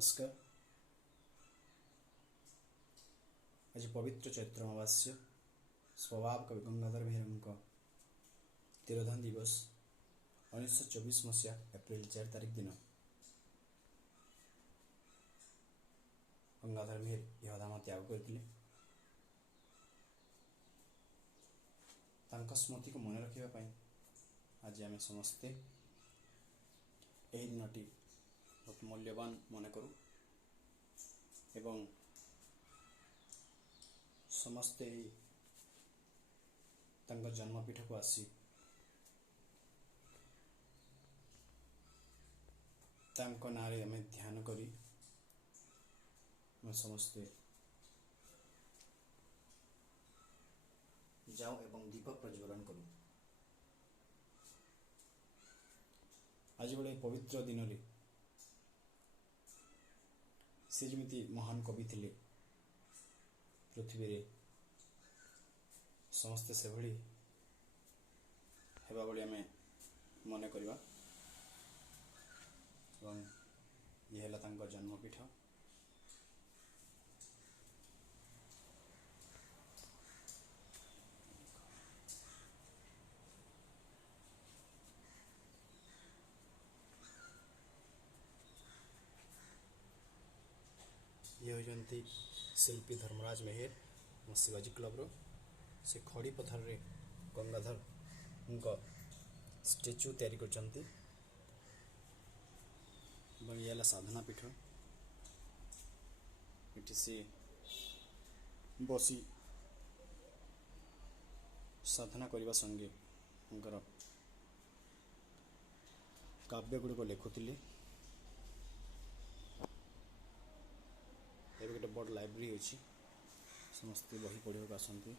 नमस्कार। आज पवित्र चैत्र अमावास्य स्वभाव कवि गंगाधर मेहर तिरोधान दिवस 1924 मसीहा एप्रिल 4 तारिख दिन गंगाधर मेहर यह धाम त्याग करते। स्मृति को मन रखा आज आम समस्ते यही दिनटी बहुत मूल्यवान मन करूँ एवं समस्ते जन्मपीठ को आसी ना आम ध्यान करी समस्ते जाओ एवं दीप प्रज्वलन करूँ। आज गोटे पवित्र दिन रे से जमी महान कवि थे पृथ्वी रे समस्ते से भली हेबा भली आमे मन करवा एवं ये है जन्मपीठ। ये होती शिल्पी धर्मराज मेहर शिवाजी क्लब रो से खड़ी पथर रे गंगाधर उनका स्टेच्यू तैयारी करछंती। ये साधना पीठ इटी से बसी साधना करने संगे उनकर काव्य गुड़िक लिखुले। गोटे बड़ लाइब्रेरी अच्छी समस्त बही पढ़ा आसती।